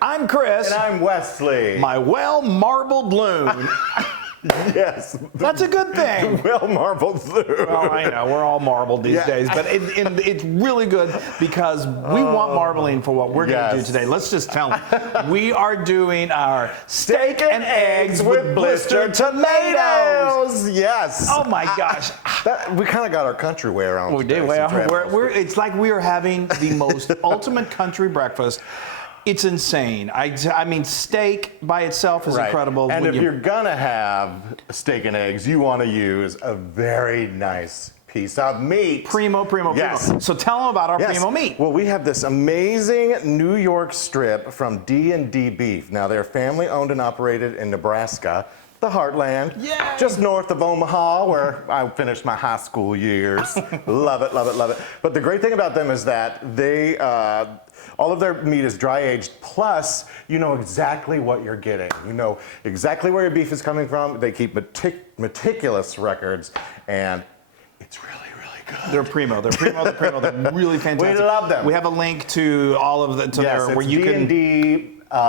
I'm Chris. And I'm Wesley. My well-marbled loon. Yes. That's a good thing. Well-marbled loon. Well, I know, we're all marbled these days, but it's really good because we want marbling for what we're going to do today. Let's just tell them. We are doing our steak and eggs with blistered tomatoes. Yes. Oh my gosh. We kind of got our country way around. We did. It's like we are having the most ultimate country breakfast. It's insane. I mean, steak by itself is incredible. And if you're gonna have steak and eggs, you want to use a very nice piece of meat. Primo. Yes. So tell them about our primo meat. Well, we have this amazing New York strip from D&D Beef. Now, they're family owned and operated in Nebraska, the heartland, just north of Omaha, where I finished my high school years. Love it, love it, love it. But the great thing about them is that they, all of their meat is dry aged, plus you know exactly what you're getting. You know exactly where your beef is coming from. They keep meticulous records, and it's really good. They're primo. They're really fantastic. We love them. We have a link to all of the where you can.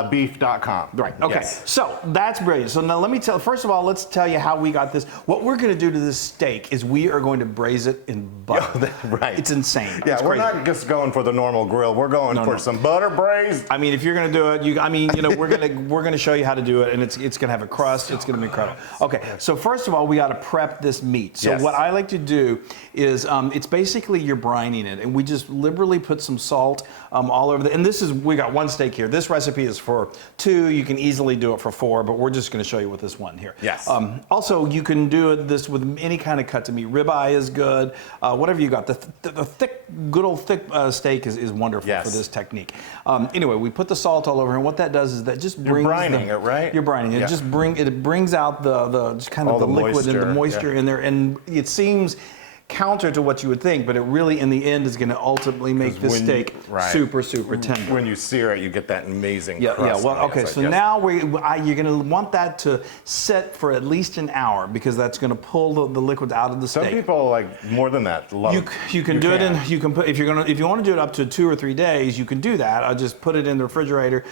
beef.com. Right. Okay. Yes. So that's brilliant. So now let me tell. First of all, let's tell you how we got this. What we're going to do to this steak is we are going to braise it in butter. Right. It's insane. Yeah, it's we're not just going for the normal grill. We're going for some butter braise. I mean, if you're going to do it, we're going to show you how to do it, and it's going to have a crust. It's going to be incredible. Okay. So first of all, we got to prep this meat. So what I like to do is it's basically you're brining it, and we just liberally put some salt all over and we got one steak here. This recipe is for 2. You can easily do it for 4, but we're just going to show you with this one here. Yes. Also, you can do this with any kind of cut to meat. Ribeye is good. Whatever you got. The thick, good old thick steak is wonderful for this technique. Anyway, we put the salt all over, and what that does is that just brings You're brining it, right? You're brining it. Yeah. It brings out the just kind of the liquid and the moisture in there, and it seems counter to what you would think, but it really, in the end, is going to ultimately make this steak super tender. When you sear it, you get that amazing crust. Yeah. Well, okay. So now you're going to want that to set for at least an hour because that's going to pull the liquids out of the steak. Some people like more than that. You can do it in. You can put if you want to do it up to 2 or 3 days, you can do that. I'll just put it in the refrigerator,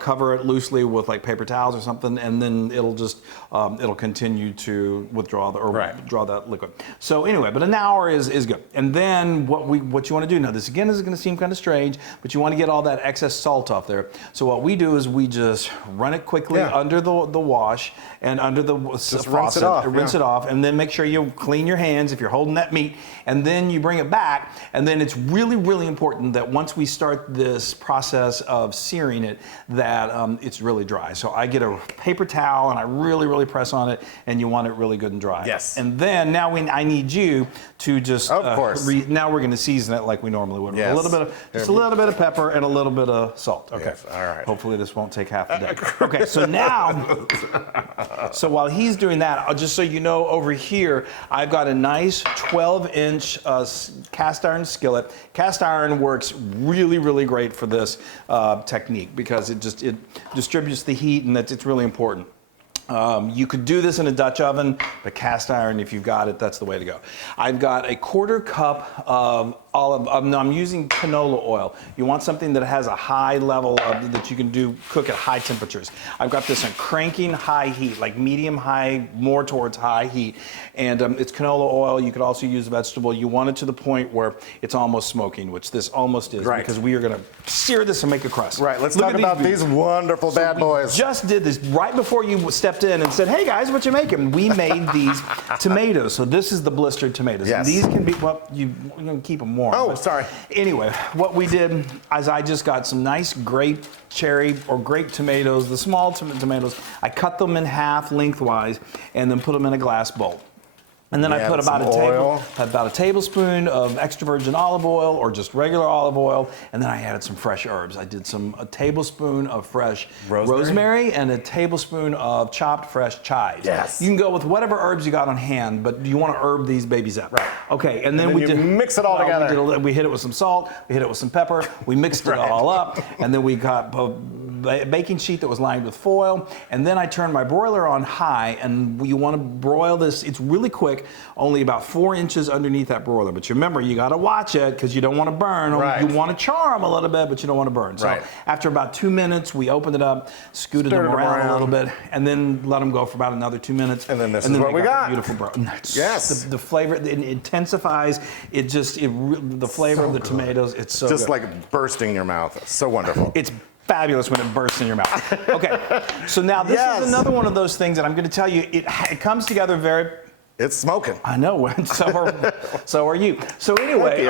cover it loosely with like paper towels or something, and then it'll just it'll continue to withdraw draw that liquid. So anyway, but an hour is good. And then what you want to do now, this again is going to seem kind of strange, but you want to get all that excess salt off there. So what we do is we just run it quickly under the wash and under the faucet, rinse it off, and then make sure you clean your hands if you're holding that meat, and then you bring it back. And then it's really important that once we start this process of searing it, that it's really dry. So I get a paper towel and I really press on it, and you want it really good and dry. Yes. And then now I need you to just of course. Now we're going to season it like we normally would. Yes. A little bit of pepper and a little bit of salt. Okay. Yes. All right. Hopefully this won't take half a day. Okay. So now, so while he's doing that, just so you know, over here I've got a nice 12-inch cast iron skillet. Cast iron works really great for this technique because it distributes the heat, and it's really important. You could do this in a Dutch oven, but cast iron, if you've got it, that's the way to go. I've got a 1/4 cup of I'm using canola oil. You want something that has a high level that you can cook at high temperatures. I've got this on cranking high heat, like medium high, more towards high heat. And it's canola oil. You could also use vegetable. You want it to the point where it's almost smoking, which this almost is, because we are going to sear this and make a crust. Right, let's talk about these wonderful bad boys. Just did this right before you stepped in and said, hey guys, what you making? We made these tomatoes. So this is the blistered tomatoes. Yes. And these can be, well, you're going to keep them warm. Oh, sorry. Anyway, what we did is I just got some nice grape cherry or grape tomatoes, the small tomatoes. I cut them in half lengthwise and then put them in a glass bowl. And then I put about a tablespoon of extra virgin olive oil or just regular olive oil, and then I added some fresh herbs. I did a tablespoon of fresh rosemary and a tablespoon of chopped fresh chives. Yes. You can go with whatever herbs you got on hand, but you want to herb these babies up. Right. Okay, and then we mix it all together. We hit it with some salt, we hit it with some pepper, we mixed it all up, and then we got baking sheet that was lined with foil, and then I turned my broiler on high, and you want to broil this. It's really quick, only about 4 inches underneath that broiler. But you remember, you got to watch it because you don't want to burn. Right. You want to char them a little bit, but you don't want to burn. So right. after about 2 minutes, we opened it up, scooted them around a little bit, and then let them go for about another 2 minutes. And then this is what we got. Beautiful brown. Yes. The flavor, it intensifies. The flavor of the tomatoes. It's so just good. like bursting in your mouth. So wonderful. It's fabulous when it bursts in your mouth. Okay, so now this is another one of those things that I'm going to tell you. It comes together very. It's smoking. I know. So are you. So anyway,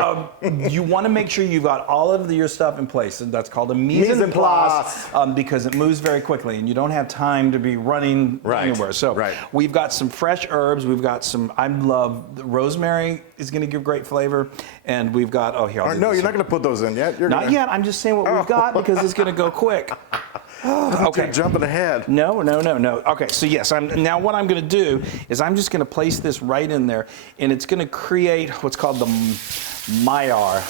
you want to make sure you've got all of your stuff in place. And that's called a mise en place because it moves very quickly, and you don't have time to be running anywhere. So we've got some fresh herbs. We've got some. I love rosemary is going to give great flavor, and we've got. Oh, here. No, you're not going to put those in yet. Not yet. I'm just saying what we've got because it's going to go quick. Okay, jumping ahead. No. Okay, so yes, now what I'm going to do is I'm just going to place this right in there, and it's going to create what's called the Maillard.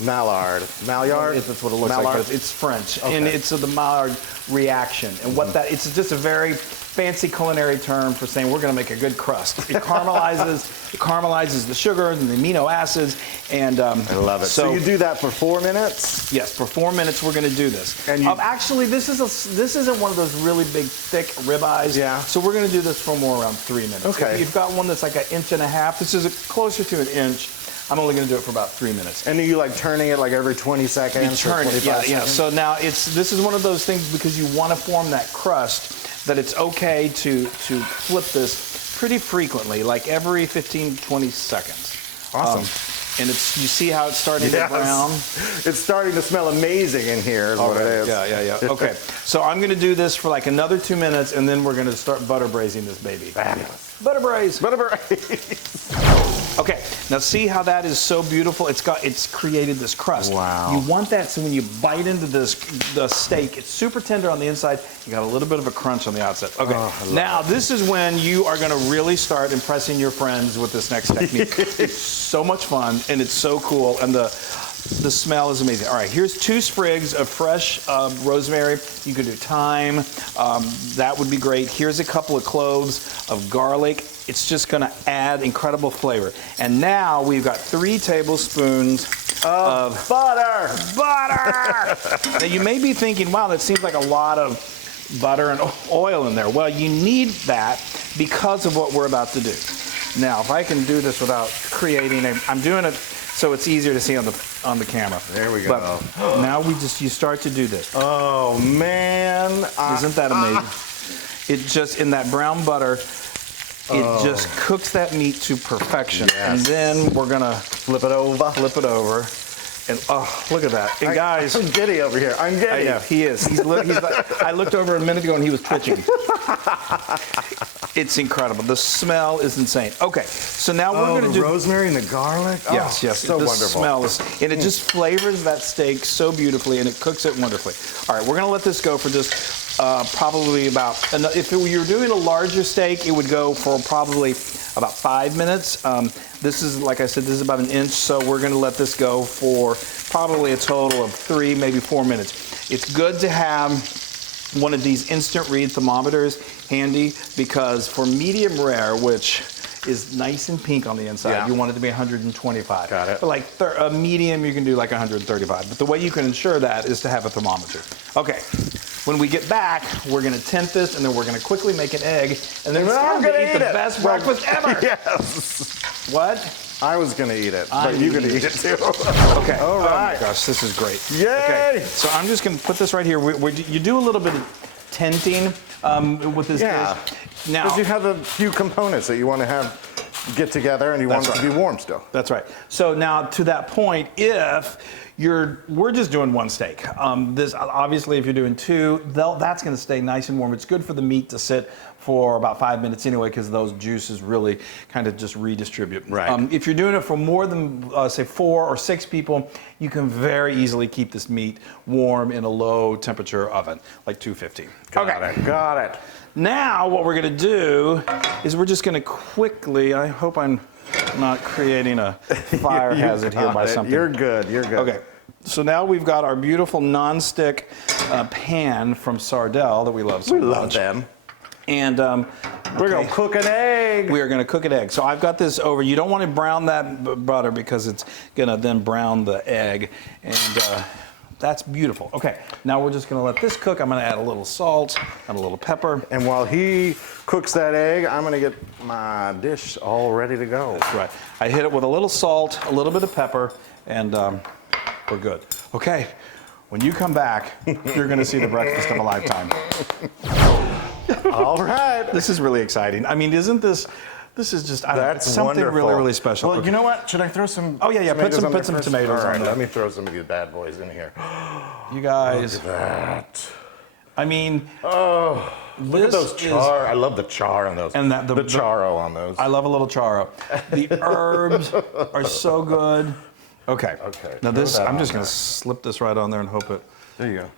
Maillard. That's what it looks like. But it's French, and it's the Maillard reaction. And what it's just a very fancy culinary term for saying we're going to make a good crust. It caramelizes the sugars and the amino acids, and I love it. So you do that for 4 minutes? Yes, for 4 minutes we're going to do this. And actually, this isn't one of those really big, thick ribeyes. Yeah. So we're going to do this for more around 3 minutes. Okay. If you've got one that's like 1.5 inches. This is closer to 1 inch. I'm only going to do it for about 3 minutes. And are you like turning it like every 20 seconds? You turn it, yeah. Seconds? So now this is one of those things because you want to form that crust that it's okay to flip this pretty frequently, like every 15, 20 seconds. Awesome. And you see how it's starting to brown? It's starting to smell amazing in here is what it is. Yeah. Okay, so I'm going to do this for like another 2 minutes, and then we're going to start butter braising this baby. Fabulous. Butter braise. Butter braise. Okay, now see how that is so beautiful? It's created this crust. Wow. You want that so when you bite into the steak, it's super tender on the inside. You got a little bit of a crunch on the outside. Okay, now this is when you are going to really start impressing your friends with this next technique. It's so much fun and it's so cool, and the smell is amazing. All right, here's 2 sprigs of fresh rosemary. You could do thyme. That would be great. Here's a couple of cloves of garlic. It's just going to add incredible flavor. And now we've got 3 tablespoons of butter. Now you may be thinking, wow, that seems like a lot of butter and oil in there. Well, you need that because of what we're about to do. Now, if I can do this without I'm doing it so it's easier to see on the camera. There we go. But now you start to do this. Oh man! Isn't that amazing? It just in that brown butter, it just cooks that meat to perfection. Yes. And then we're gonna flip it over. And look at that! And guys, I'm giddy over here. I'm giddy. I know he is. He's like, I looked over a minute ago and he was twitching. It's incredible. The smell is insane. Okay, so now we're going to do rosemary and the garlic. Yes. So the wonderful. Smell is, and it just flavors that steak so beautifully, and it cooks it wonderfully. All right, we're going to let this go for just probably about. If you were doing a larger steak, it would go for probably about 5 minutes. This is, like I said, this is about 1 inch, so we're going to let this go for probably a total of 3, maybe 4 minutes. It's good to have one of these instant read thermometers handy because for medium rare, which is nice and pink on the inside, you want it to be 125. Got it. But like a medium, you can do like 135. But the way you can ensure that is to have a thermometer. Okay. When we get back, we're going to tint this, and then we're going to quickly make an egg, and then we're going to eat the best breakfast ever. Yes. What? I was going to eat it, but you're going to eat it too. Okay. All right. Oh my gosh, this is great. Yay! Okay. So I'm just going to put this right here. You do a little bit of tinting with this dish. Now, because you have a few components that you want to have get together, and you want it to be warm still. That's right. So now to that point, we're just doing 1 steak. This obviously, if you're doing 2, that's going to stay nice and warm. It's good for the meat to sit for about 5 minutes anyway, because those juices really kind of just redistribute. Right. If you're doing it for more than say 4 or 6 people, you can very easily keep this meat warm in a low temperature oven, like 250. Got it. Now what we're going to do is we're just going to quickly. I hope I'm not creating a fire hazard here by something. You're good. Okay, So now we've got our beautiful non-stick pan from Sardell that we love so much. We love them. And We're gonna cook an egg. we are going to cook an egg. So I've got this over. You don't want to brown that butter because it's going to then brown the egg. And that's beautiful. Okay, now we're just going to let this cook. I'm going to add a little salt and a little pepper. And while he cooks that egg, I'm gonna get my dish all ready to go. That's right. I hit it with a little salt, a little bit of pepper, and we're good. Okay, when you come back, you're going to see the breakfast of a lifetime. All right. This is really exciting. I mean, isn't this is just I don't know, That's it's something wonderful. really, really special. Well, Okay. you know what? Should I throw some? Oh, yeah, put tomatoes some on there tomatoes first? on All right, there. let me throw some of these bad boys in here. You guys, That. I mean, Oh, look at those char. I love the char on those. And that- the charo on those. I love a little charo. The herbs are so good. Okay. Okay, Now throw this, that I'm on just going there. to slip this right on there and hope it. There you go.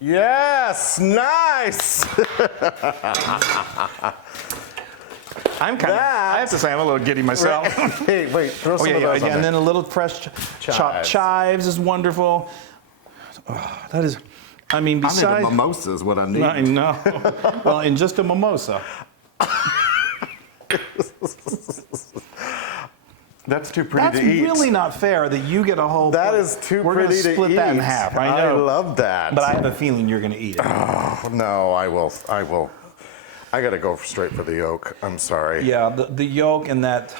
Yes, nice. I'm kind of. I have to say, I'm a little giddy myself. Hey, wait, throw some of those on and there. then a little fresh chopped chives is wonderful. Oh, that is, I mean, I need a besides. mimosa is what I need. I know. Well, in just a mimosa. That's too pretty That's to eat. really not fair that you get a whole. That plate. is too We're pretty gonna to split eat. that in half. I know. I love that. But I have a feeling you're going to eat it. Oh, no, I will. I got to go straight for the yolk. I'm sorry. Yeah, the yolk and that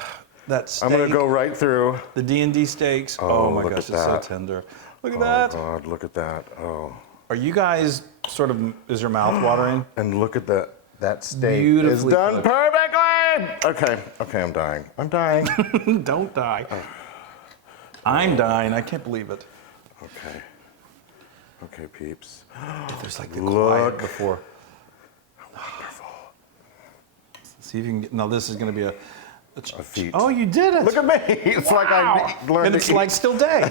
steak. I'm going to go right through. The D&D steaks. Oh, Oh, my look gosh, at it's so that. tender. Look at Oh, that. God, look at that. Oh. Are you guys sort of, is your mouth watering? And look at that. That steak is Beautifully done cooked. perfectly. Okay, I'm dying. I'm dying. Don't die. I'm dying. I can't believe it. Okay, peeps. There's like the Look. quiet before. Wonderful. See if you can get, no, this is going to be a feat. Oh, you did it. Look at me. It's like I learned And to it's eat. like still day.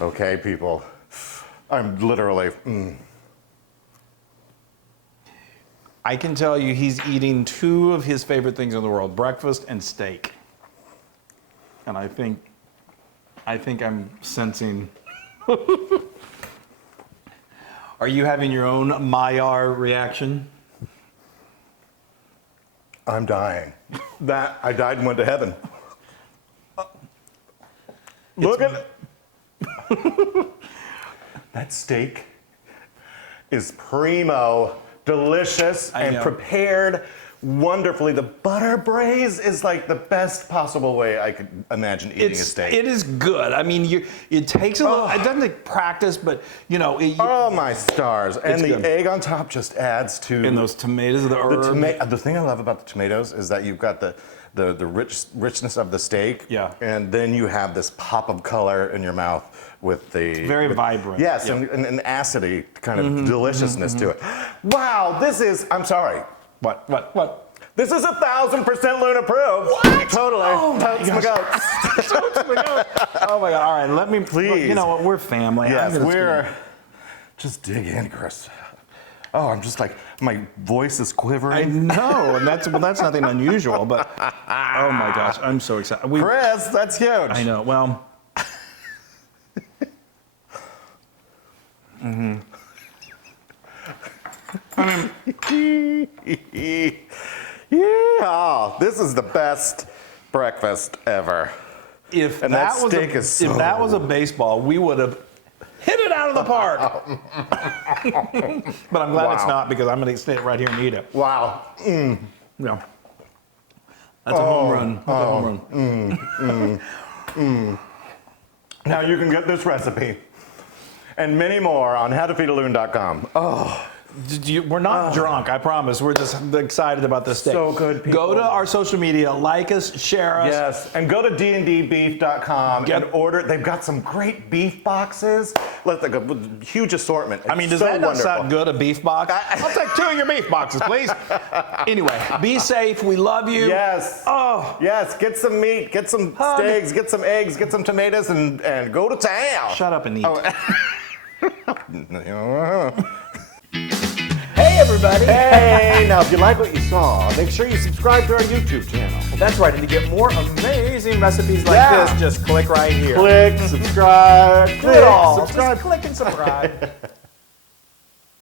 Okay, people. I'm literally. I can tell you he's eating two of his favorite things in the world, breakfast and steak. And I think I'm sensing. Are you having your own Maillard reaction? I'm dying. That I died and went to heaven. Look at that steak is primo, delicious, I and know. prepared wonderfully. The butter braise is like the best possible way I could imagine eating a steak. It is good. I mean, it takes a little. It doesn't take practice, but you know. Oh my stars! And It's the good. egg on top just adds to. And those tomatoes, the herb. The thing I love about the tomatoes is that you've got the richness of the steak. Yeah. And then you have this pop of color in your mouth with the Very vibrant. Yes, Yeah. and an acidy kind of deliciousness to it. Wow, this is. I'm sorry. What? This is 1,000% Loon approved. What? Totally. Oh my Totes my goats. Oh my God! All right, let me. Please. You know what? We're family. Yes, I'm gonna- we're. Just dig in, Chris. Oh, I'm just like my voice is quivering. I know, and that's nothing unusual. But oh my gosh, I'm so excited. Chris, that's huge. I know. Well. Yeah, this is the best breakfast ever. If And that that was steak a, is if so- that was a baseball, we would have hit it out of the park. But I'm glad it's Wow. not because I'm going to sit right here and eat it. Wow. Yeah. That's a home run. That's a home run. Now you can get this recipe and many more on howtofeedaloon.com. Oh, We're not drunk, I promise. We're just excited about this steak. So good, people. Go to our social media, like us, share us. yes. And go to dndbeef.com and order. They've got some great beef boxes. Like a huge assortment. I mean, It's does so that not wonderful. sound good, a beef box? I'll take 2 of your beef boxes, please. Anyway, be safe. We love you. Yes. Oh. Yes, get some meat, get some Hug. steaks, get some eggs, get some tomatoes, and go to town. Shut up and eat. Hey everybody! Hey, now if you like what you saw, make sure you subscribe to our YouTube channel. That's right, and to get more amazing recipes like this, just click right here. Click, subscribe, Do it all. subscribe. Just click and subscribe.